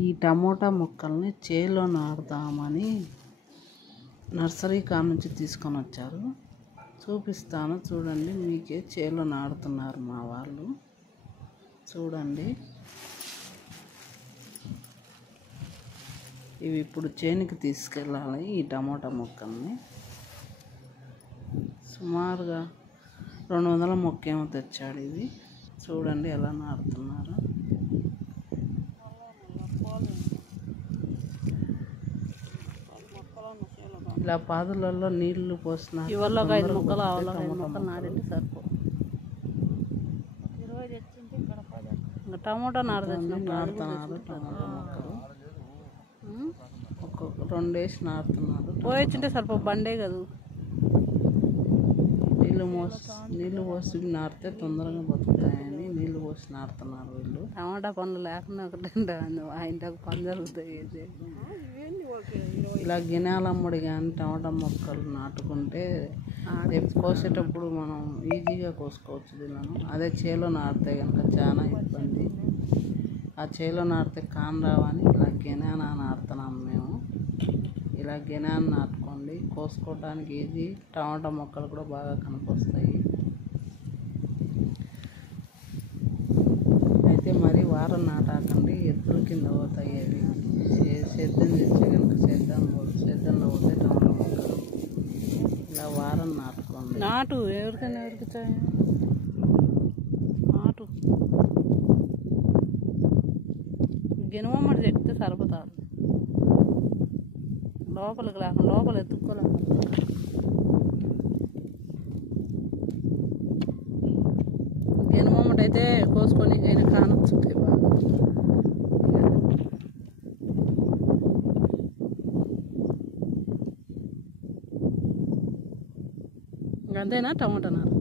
ఈ టమోటా మొక్కల్ని చేలో నాటుదామని నర్సరీ కాడ నుంచి తీసుకొని వచ్చారు. చూపిస్తాను చూడండి. మీకే చేలో నాటుతున్నారు మా వాళ్ళు. చూడండి, ఇవి ఇప్పుడు చేనుకి తీసుకెళ్ళాలి. ఈ టమోటా మొక్కల్ని సుమారుగా 200 మొక్క ఏమో తెచ్చాడు. ఇవి చూడండి ఎలా నాటుతున్నారు. ఇలా పాదులలో నీళ్లు పోసిన నాటింటే సరిపో. టమోటా నాటుతున్నారు. టమోటా మొక్కలు ఒక్కొక్క 2 వేసి నాటుతున్నారు. పోయొచ్చుంటే సరిపో, బండే కదా. నీళ్ళు పోసి నాటితే తొందరగా బతుకుతాయని నీళ్ళు పోసి నాటుతున్నారు వీళ్ళు. టమాటా పండ్లు లేకుండా ఒకటి ఆయనకు పని జరుగుతాయి. ఇలా గినాలమ్మడి కానీ టమాటా మొక్కలు నాటుకుంటే రేపు కోసేటప్పుడు మనం ఈజీగా కోసుకోవచ్చు దీనిలను. అదే చేలో నాటితే కనుక చాలా ఇబ్బంది. ఆ చేలో నాటితే కాన్ రావని ఇలా గినాన నాటుతున్నాము మేము. ఇలా గినాన్ని నాటుకోండి, కోసుకోవడానికి ఈజీ. టమాటా మొక్కలు కూడా బాగా కనిపిస్తాయి. అయితే మరి వారం నాటాకండి, ఎత్తుల కింద పోతాయి. అవి సేద్యం చేస్తే కనుక సేద్యంలో పోతే టమాటా మొక్కలు ఇలా వారం నాటుకోండి. నాటు ఎవరికైనా నాటు గినవమ్మడి చెప్తే సరిపోతారు. లోపలికి లేకుండా లోపల ఎత్తుక్కోలేము. గినవమ్మటి అయితే కోసుకొని అయినా కానొచ్చు బాగా. అంతేనా టమాటా నారు.